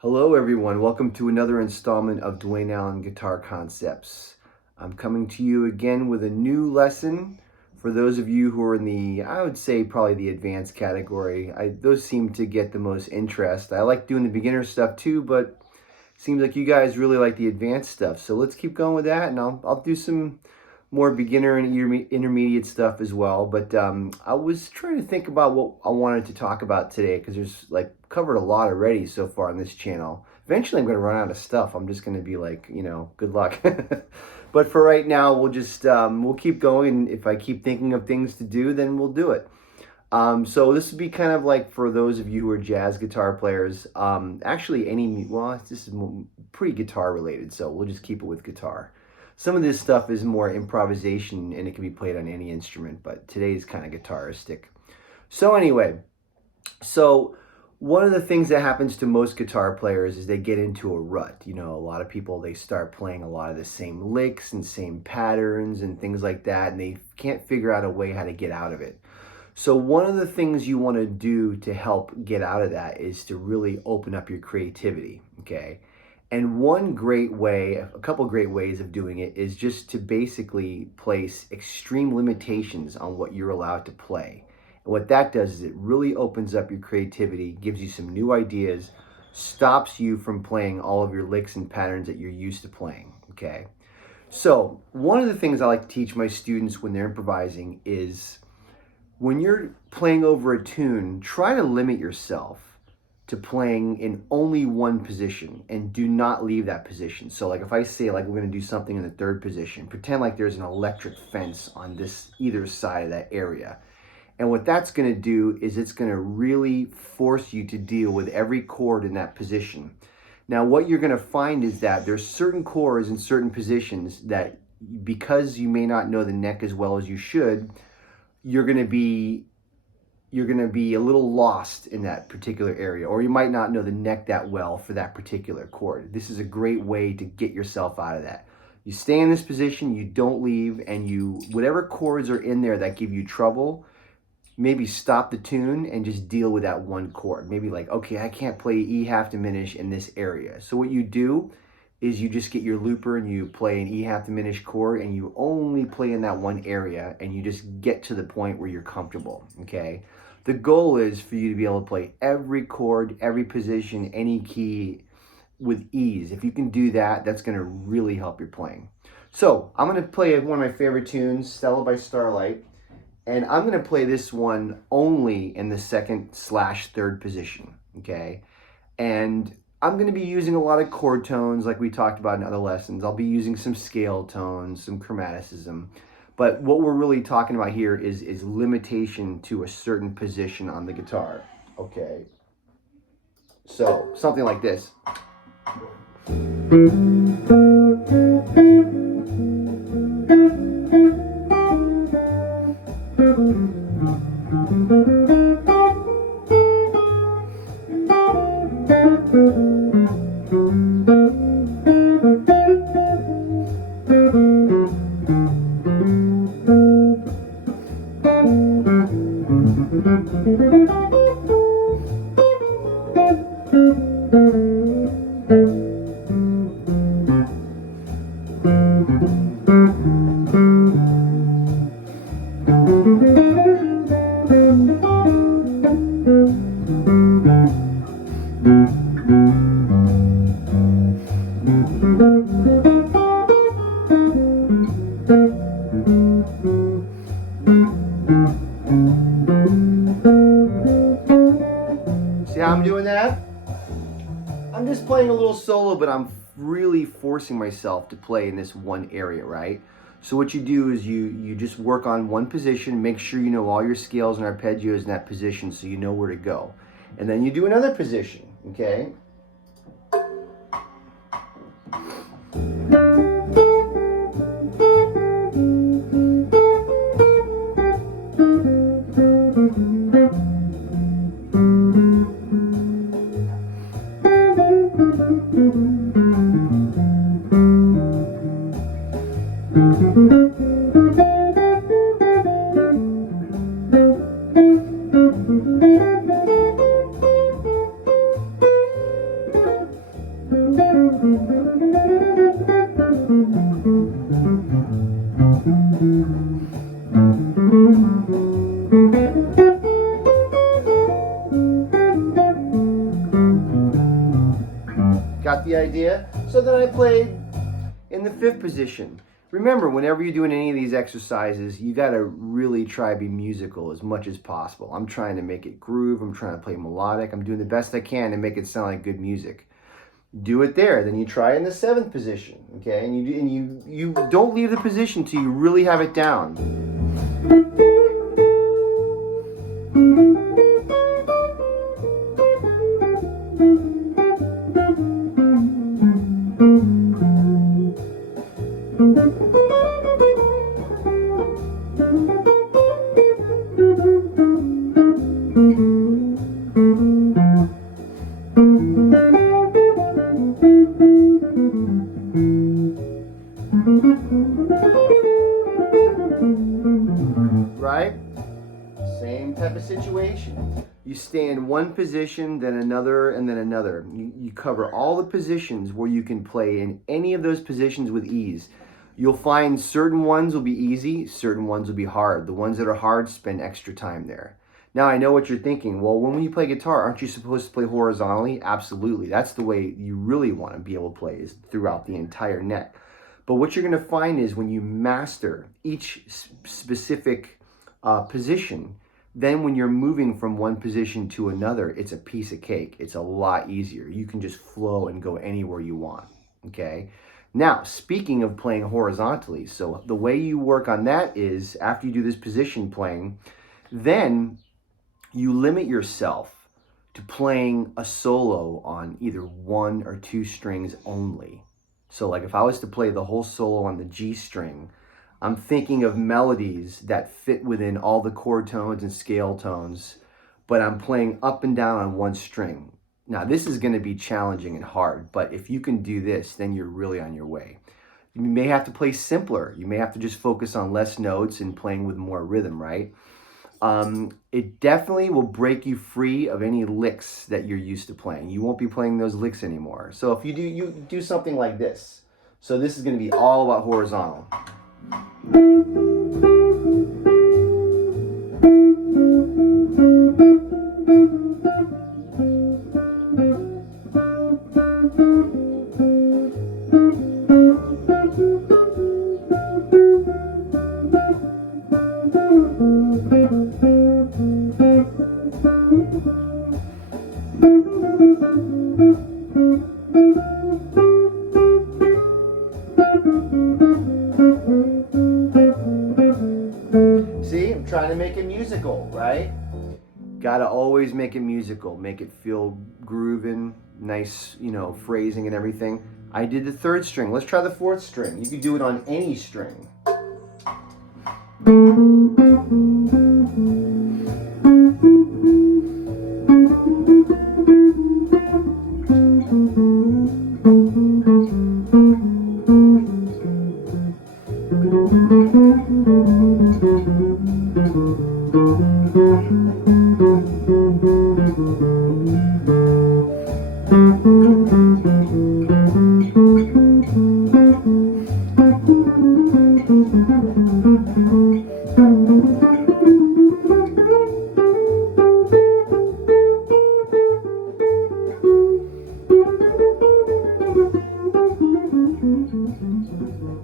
Hello, everyone. Welcome to another installment of Dwayne Allen Guitar Concepts. I'm coming to you again with a new lesson for those of you who are in the, I would say, probably the advanced category. Those seem to get the most interest. I like doing the beginner stuff too, but seems like you guys really like the advanced stuff. So let's keep going with that, and I'll do some more beginner and intermediate stuff as well. But I was trying to think about what I wanted to talk about today because there's like covered a lot already so far on this channel. Eventually, I'm going to run out of stuff. I'm just going to be like, good luck. But for right now, we'll just we'll keep going. And if I keep thinking of things to do, then we'll do it. So this would be kind of like for those of you who are jazz guitar players. Actually, this is pretty guitar related, so we'll just keep it with guitar. Some of this stuff is more improvisation and it can be played on any instrument, but today's kind of guitaristic. So anyway, one of the things that happens to most guitar players is they get into a rut. A lot of people, they start playing a lot of the same licks and same patterns and things like that, and they can't figure out a way how to get out of it. So one of the things you want to do to help get out of that is to really open up your creativity, okay? And one great way, a couple great ways of doing it is just to basically place extreme limitations on what you're allowed to play. And what that does is it really opens up your creativity, gives you some new ideas, stops you from playing all of your licks and patterns that you're used to playing, okay? So one of the things I like to teach my students when they're improvising is when you're playing over a tune, try to limit yourself to playing in only one position and do not leave that position. So like if I say like we're going to do something in the third position, pretend like there's an electric fence on this either side of that area. And what that's going to do is it's going to really force you to deal with every chord in that position. Now what you're going to find is that there's certain chords in certain positions that because you may not know the neck as well as you should, you're going to be a little lost in that particular area, or you might not know the neck that well for that particular chord. This is a great way to get yourself out of that. You stay in this position, you don't leave, and whatever chords are in there that give you trouble, maybe stop the tune and just deal with that one chord. Maybe like, okay, I can't play E half diminished in this area. So what you do is you just get your looper and you play an E half diminished chord and you only play in that one area and you just get to the point where you're comfortable, okay? The goal is for you to be able to play every chord, every position, any key with ease. If you can do that, that's going to really help your playing. So I'm going to play one of my favorite tunes, Stella by Starlight, and I'm going to play this one only in the second/third position, okay? And I'm going to be using a lot of chord tones like we talked about in other lessons. I'll be using some scale tones, some chromaticism. But what we're really talking about here is limitation to a certain position on the guitar, okay? So, something like this. See how I'm doing that? I'm just playing a little solo, but I'm really forcing myself to play in this one area, right? So what you do is you just work on one position, make sure you know all your scales and arpeggios in that position so you know where to go. And then you do another position, okay? Got the idea? So then I played in the fifth position. Remember, whenever you're doing any of these exercises, you got to really try to be musical as much as possible. I'm trying to make it groove. I'm trying to play melodic. I'm doing the best I can to make it sound like good music. Do it there. Then you try in the seventh position, okay? And you don't leave the position till you really have it down. Right? Same type of situation. You stay in one position, then another, and then another. You cover all the positions where you can play in any of those positions with ease. You'll find certain ones will be easy, certain ones will be hard. The ones that are hard, spend extra time there. Now, I know what you're thinking. Well, when you play guitar, aren't you supposed to play horizontally? Absolutely. That's the way you really want to be able to play, is throughout the entire neck. But what you're going to find is when you master each specific position, then when you're moving from one position to another, it's a piece of cake. It's a lot easier. You can just flow and go anywhere you want, okay? Now, speaking of playing horizontally, so the way you work on that is after you do this position playing, then you limit yourself to playing a solo on either one or two strings only. So like if I was to play the whole solo on the G string, I'm thinking of melodies that fit within all the chord tones and scale tones, but I'm playing up and down on one string. Now this is going to be challenging and hard, but if you can do this, then you're really on your way. You may have to play simpler. You may have to just focus on less notes and playing with more rhythm, right? It definitely will break you free of any licks that you're used to playing. You won't be playing those licks anymore. So if you do something like this. So this is going to be all about horizontal. See, I'm trying to make it musical, right? Gotta always make it musical, make it feel grooving, nice, phrasing and everything. I did the third string. Let's try the fourth string. You could do it on any string.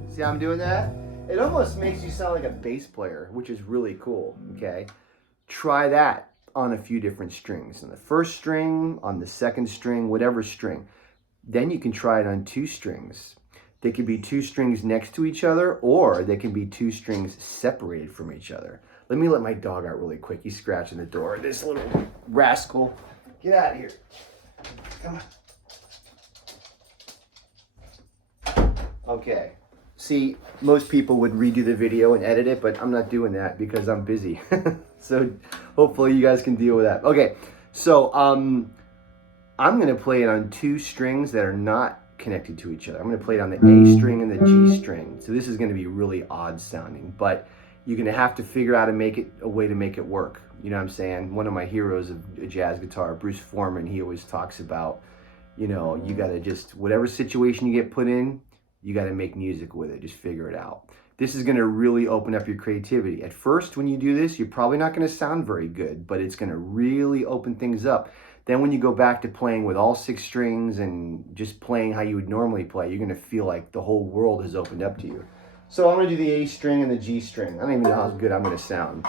See how I'm doing that? It almost makes you sound like a bass player, which is really cool, okay? Try that on a few different strings. On the first string, on the second string, whatever string. Then you can try it on two strings. They could be two strings next to each other, or they can be two strings separated from each other. Let me let my dog out really quick. He's scratching the door. This little rascal. Get out of here. Come on. Okay. See, most people would redo the video and edit it, but I'm not doing that because I'm busy. So hopefully you guys can deal with that. Okay, so I'm going to play it on two strings that are not connected to each other. I'm going to play it on the A string and the G string. So this is going to be really odd sounding, but you're going to have to figure out a way to make it work. You know what I'm saying? One of my heroes of jazz guitar, Bruce Foreman, he always talks about You know, you got to just, whatever situation you get put in, you got to make music with it. Just figure it out. This is going to really open up your creativity. At first, when you do this, you're probably not going to sound very good, but it's going to really open things up. Then when you go back to playing with all 6 strings and just playing how you would normally play, you're going to feel like the whole world has opened up to you. So I'm going to do the A string and the G string. I don't even know how good I'm going to sound.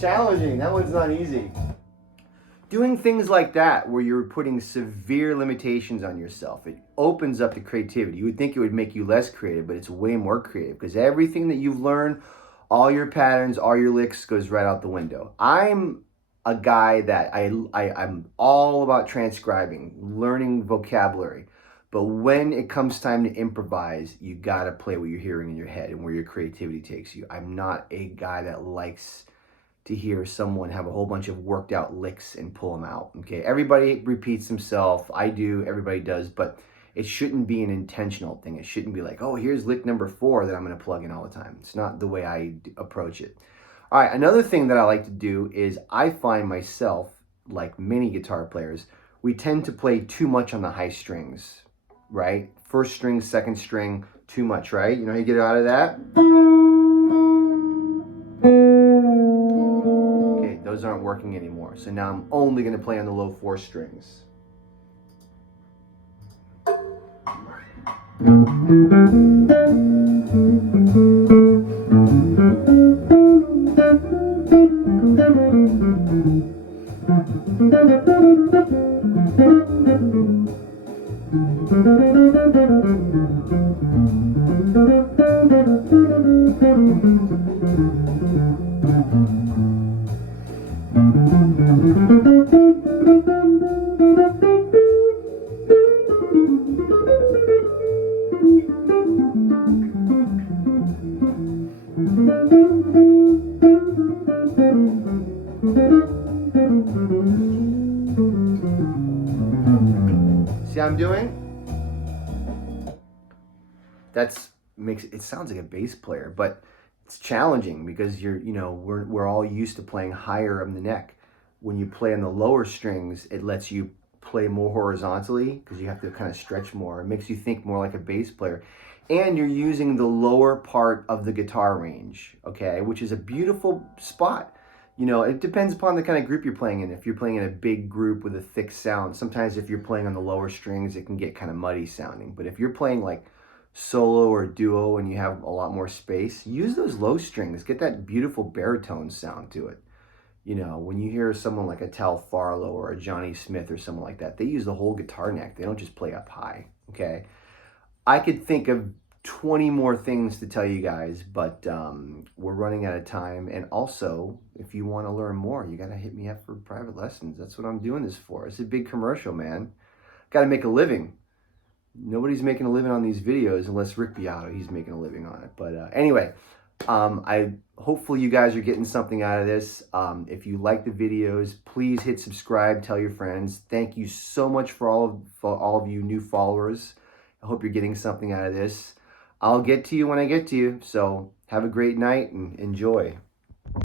Challenging. That one's not easy. Doing things like that where you're putting severe limitations on yourself, it opens up the creativity. You would think it would make you less creative, but it's way more creative because everything that you've learned, all your patterns, all your licks goes right out the window. I'm a guy that I'm all about transcribing, learning vocabulary. But when it comes time to improvise, you got to play what you're hearing in your head and where your creativity takes you. I'm not a guy that likes to hear someone have a whole bunch of worked out licks and pull them out. Okay, everybody repeats himself. I do, everybody does, but it shouldn't be an intentional thing. It shouldn't be like, oh, here's lick number 4 that I'm going to plug in all the time. It's not the way I approach it. All right, another thing that I like to do is I find myself, like many guitar players, we tend to play too much on the high strings, right? First string, second string, too much, right? You know how you get out of that? Okay, those aren't working anymore. So now I'm only going to play on the low 4 strings. See how I'm doing? Makes it sounds like a bass player, but it's challenging because we're all used to playing higher on the neck. When you play on the lower strings, it lets you play more horizontally because you have to kind of stretch more. It makes you think more like a bass player. And you're using the lower part of the guitar range, okay, which is a beautiful spot. You know, it depends upon the kind of group you're playing in. If you're playing in a big group with a thick sound, sometimes if you're playing on the lower strings, it can get kind of muddy sounding. But if you're playing like solo or duo and you have a lot more space, use those low strings. Get that beautiful baritone sound to it. You know, when you hear someone like a Tal Farlow or a Johnny Smith or someone like that, they use the whole guitar neck. They don't just play up high, okay? I could think of 20 more things to tell you guys, but we're running out of time. And also, if you want to learn more, you got to hit me up for private lessons. That's what I'm doing this for. It's a big commercial, man. Got to make a living. Nobody's making a living on these videos unless Rick Beato, he's making a living on it. But anyway, hopefully you guys are getting something out of this. If you like the videos, please hit subscribe, tell your friends. Thank you so much for all of you new followers. I hope you're getting something out of this. I'll get to you when I get to you. So have a great night and enjoy.